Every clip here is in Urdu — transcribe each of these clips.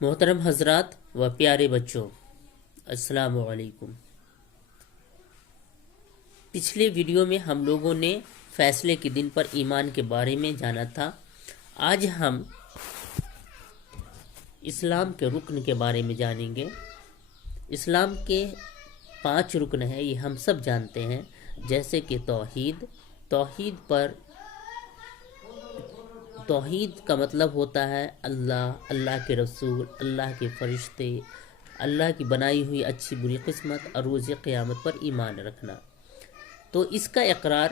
محترم حضرات و پیارے بچوں، السلام علیکم۔ پچھلے ویڈیو میں ہم لوگوں نے فیصلے کے دن پر ایمان کے بارے میں جانا تھا۔ آج ہم اسلام کے رکن کے بارے میں جانیں گے۔ اسلام کے 5 رکن ہیں، یہ ہم سب جانتے ہیں، جیسے کہ توحید کا مطلب ہوتا ہے اللہ کے رسول، اللہ کے فرشتے، اللہ کی بنائی ہوئی اچھی بری قسمت اور روز قیامت پر ایمان رکھنا۔ تو اس کا اقرار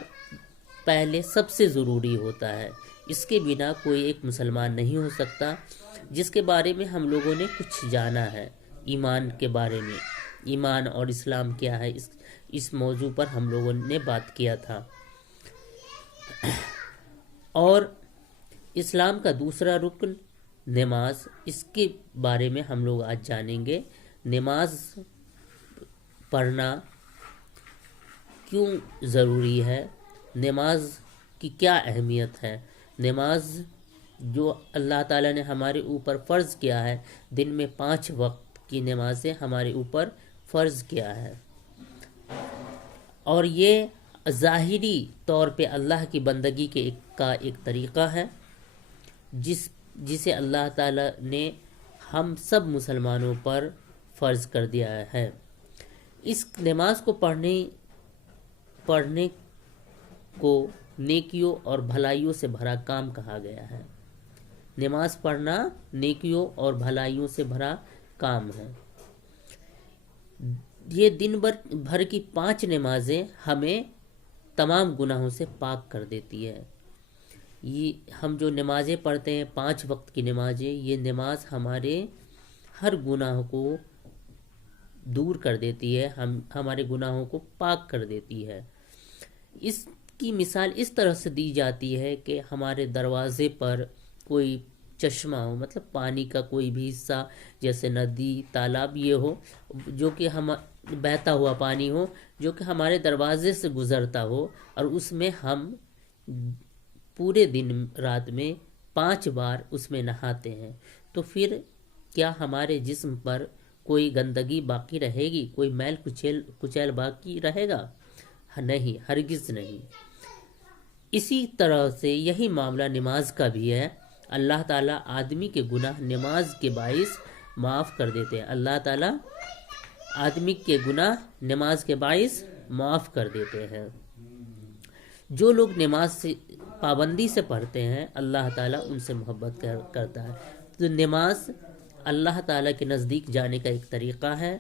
پہلے سب سے ضروری ہوتا ہے، اس کے بنا کوئی ایک مسلمان نہیں ہو سکتا۔ جس کے بارے میں ہم لوگوں نے کچھ جانا ہے، ایمان کے بارے میں، ایمان اور اسلام کیا ہے، اس موضوع پر ہم لوگوں نے بات کیا تھا۔ اور اسلام کا دوسرا رکن نماز، اس کے بارے میں ہم لوگ آج جانیں گے۔ نماز پڑھنا کیوں ضروری ہے، نماز کی کیا اہمیت ہے، نماز جو اللہ تعالیٰ نے ہمارے اوپر فرض کیا ہے، دن میں 5 وقت کی نمازیں ہمارے اوپر فرض کیا ہے، اور یہ ظاہری طور پہ اللہ کی بندگی کا ایک طریقہ ہے جسے اللہ تعالیٰ نے ہم سب مسلمانوں پر فرض کر دیا ہے۔ اس نماز کو پڑھنے کو نیکیوں اور بھلائیوں سے بھرا کام کہا گیا ہے۔ نماز پڑھنا نیکیوں اور بھلائیوں سے بھرا کام ہے۔ یہ دن بھر کی 5 نمازیں ہمیں تمام گناہوں سے پاک کر دیتی ہے۔ یہ ہم جو نمازیں پڑھتے ہیں، 5 وقت کی نمازیں، یہ نماز ہمارے ہر گناہ کو دور کر دیتی ہے، ہمارے گناہوں کو پاک کر دیتی ہے۔ اس کی مثال اس طرح سے دی جاتی ہے کہ ہمارے دروازے پر کوئی چشمہ ہو، مطلب پانی کا کوئی بھی حصہ، جیسے ندی، تالاب یہ ہو، جو کہ بہتا ہوا پانی ہو، جو کہ ہمارے دروازے سے گزرتا ہو، اور اس میں ہم پورے دن رات میں 5 بار اس میں نہاتے ہیں، تو پھر کیا ہمارے جسم پر کوئی گندگی باقی رہے گی، کوئی میل کچیل باقی رہے گا؟ نہیں، ہرگز نہیں۔ اسی طرح سے یہی معاملہ نماز کا بھی ہے۔ اللہ تعالیٰ آدمی کے گناہ نماز کے باعث معاف کر دیتے ہیں، اللہ تعالیٰ آدمی کے گناہ نماز کے باعث معاف کر دیتے ہیں۔ جو لوگ نماز سے پابندی سے پڑھتے ہیں، اللہ تعالیٰ ان سے محبت کرتا ہے۔ تو نماز اللہ تعالیٰ کے نزدیک جانے کا ایک طریقہ ہے۔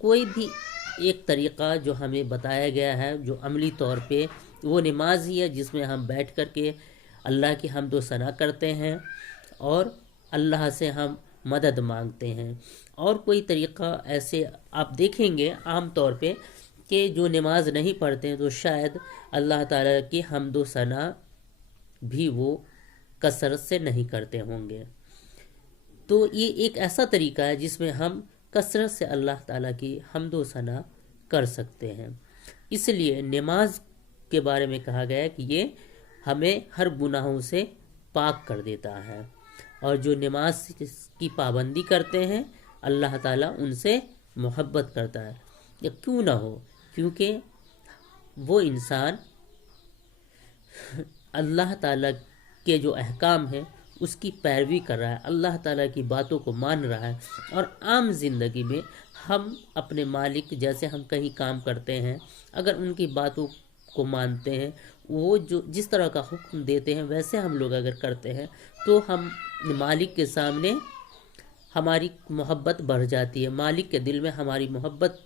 کوئی بھی ایک طریقہ جو ہمیں بتایا گیا ہے، جو عملی طور پہ، وہ نماز ہی ہے، جس میں ہم بیٹھ کر کے اللہ کی حمد و ثنا کرتے ہیں اور اللہ سے ہم مدد مانگتے ہیں۔ اور کوئی طریقہ ایسے آپ دیکھیں گے عام طور پہ کہ جو نماز نہیں پڑھتے ہیں، تو شاید اللہ تعالیٰ کی حمد و ثنا بھی وہ کثرت سے نہیں کرتے ہوں گے۔ تو یہ ایک ایسا طریقہ ہے جس میں ہم کثرت سے اللہ تعالیٰ کی حمد و ثنا کر سکتے ہیں۔ اس لیے نماز کے بارے میں کہا گیا ہے کہ یہ ہمیں ہر گناہوں سے پاک کر دیتا ہے، اور جو نماز کی پابندی کرتے ہیں، اللہ تعالیٰ ان سے محبت کرتا ہے۔ یا کیوں نہ ہو، کیونکہ وہ انسان اللہ تعالیٰ کے جو احکام ہیں اس کی پیروی کر رہا ہے، اللہ تعالیٰ کی باتوں کو مان رہا ہے، اور عام زندگی میں ہم اپنے مالک، جیسے ہم کہیں کام کرتے ہیں، اگر ان کی باتوں کو مانتے ہیں، وہ جس طرح کا حکم دیتے ہیں ویسے ہم لوگ اگر کرتے ہیں، تو ہم مالک کے سامنے ہماری محبت بڑھ جاتی ہے، مالک کے دل میں ہماری محبت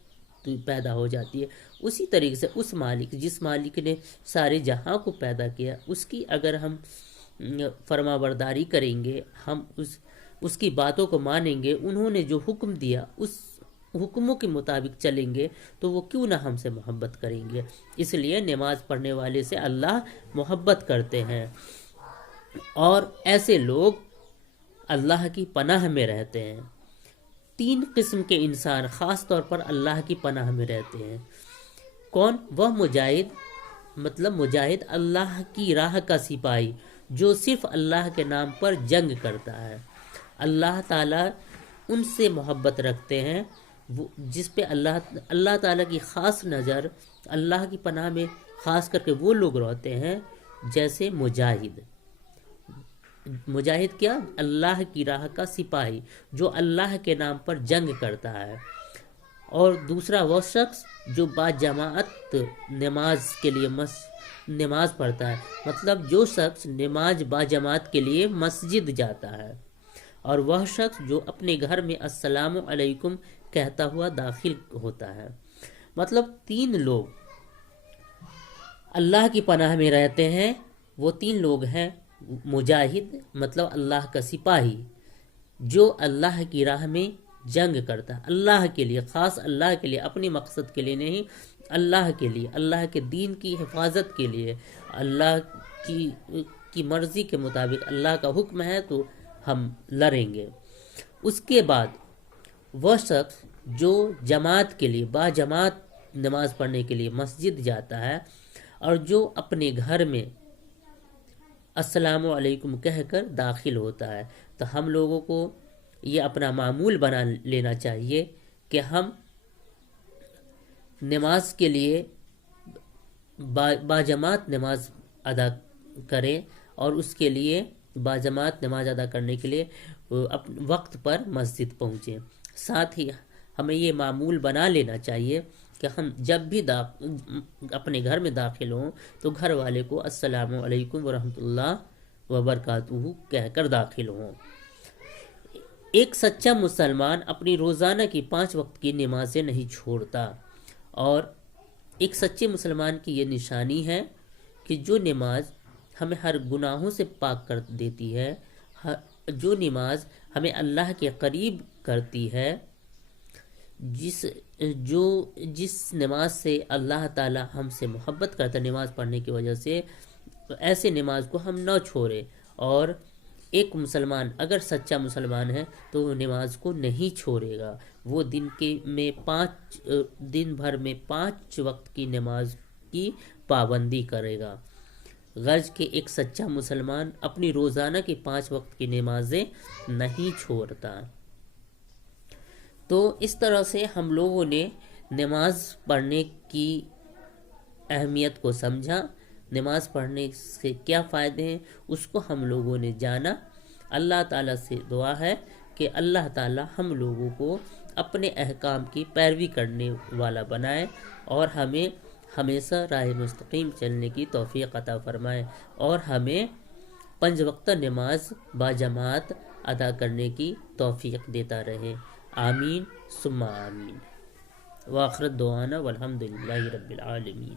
پیدا ہو جاتی ہے۔ اسی طریقے سے اس مالک، جس مالک نے سارے جہاں کو پیدا کیا، اس کی اگر ہم فرما برداری کریں گے، ہم اس کی باتوں کو مانیں گے، انہوں نے جو حکم دیا اس حکموں کے مطابق چلیں گے، تو وہ کیوں نہ ہم سے محبت کریں گے۔ اس لیے نماز پڑھنے والے سے اللہ محبت کرتے ہیں، اور ایسے لوگ اللہ کی پناہ میں رہتے ہیں۔ 3 قسم کے انسان خاص طور پر اللہ کی پناہ میں رہتے ہیں۔ کون؟ وہ مجاہد، اللہ کی راہ کا سپاہی، جو صرف اللہ کے نام پر جنگ کرتا ہے، اللہ تعالیٰ ان سے محبت رکھتے ہیں وہ جس پہ اللہ تعالیٰ کی خاص نظر، اللہ کی پناہ میں خاص کر کے وہ لوگ رہتے ہیں جیسے مجاہد کیا؟ اللہ کی راہ کا سپاہی جو اللہ کے نام پر جنگ کرتا ہے، اور دوسرا وہ شخص جو با جماعت نماز کے لیے نماز پڑھتا ہے، مطلب جو شخص نماز با جماعت کے لیے مسجد جاتا ہے، اور وہ شخص جو اپنے گھر میں السلام علیکم کہتا ہوا داخل ہوتا ہے۔ مطلب 3 لوگ اللہ کی پناہ میں رہتے ہیں، وہ 3 لوگ ہیں: مجاہد مطلب اللہ کا سپاہی جو اللہ کی راہ میں جنگ کرتا ہے، اللہ کے لیے، خاص اللہ کے لیے، اپنے مقصد کے لیے نہیں، اللہ کے لیے، اللہ کے دین کی حفاظت کے لیے، اللہ کی مرضی کے مطابق اللہ کا حکم ہے تو ہم لڑیں گے۔ اس کے بعد وہ شخص جو جماعت کے لیے، با جماعت نماز پڑھنے کے لیے مسجد جاتا ہے، اور جو اپنے گھر میں السلام علیکم کہہ کر داخل ہوتا ہے۔ تو ہم لوگوں کو یہ اپنا معمول بنا لینا چاہیے کہ ہم نماز کے لیے با جماعت نماز ادا کریں، اور اس کے لیے با جماعت نماز ادا کرنے کے لیے وقت پر مسجد پہنچیں۔ ساتھ ہی ہمیں یہ معمول بنا لینا چاہیے کہ ہم جب بھی اپنے گھر میں داخل ہوں تو گھر والے کو السلام علیکم ورحمۃ اللہ وبرکاتہ کہہ کر داخل ہوں۔ ایک سچا مسلمان اپنی روزانہ کی 5 وقت کی نمازیں نہیں چھوڑتا، اور ایک سچے مسلمان کی یہ نشانی ہے کہ جو نماز ہمیں ہر گناہوں سے پاک کر دیتی ہے، جو نماز ہمیں اللہ کے قریب کرتی ہے، جس نماز سے اللہ تعالی ہم سے محبت کرتا ہے نماز پڑھنے کی وجہ سے، ایسے نماز کو ہم نہ چھوڑیں۔ اور ایک مسلمان اگر سچا مسلمان ہے تو وہ نماز کو نہیں چھوڑے گا، وہ دن بھر میں 5 وقت کی نماز کی پابندی کرے گا۔ غرض کہ ایک سچا مسلمان اپنی روزانہ کی 5 وقت کی نمازیں نہیں چھوڑتا۔ تو اس طرح سے ہم لوگوں نے نماز پڑھنے کی اہمیت کو سمجھا، نماز پڑھنے سے کیا فائدے ہیں اس کو ہم لوگوں نے جانا۔ اللہ تعالیٰ سے دعا ہے کہ اللہ تعالیٰ ہم لوگوں کو اپنے احکام کی پیروی کرنے والا بنائے، اور ہمیں ہمیشہ راہ مستقیم چلنے کی توفیق عطا فرمائے، اور ہمیں 5 وقت نماز با جماعت ادا کرنے کی توفیق دیتا رہے۔ آمین ثم آمین۔ وآخر دعوانا والحمد للہ رب العالمین۔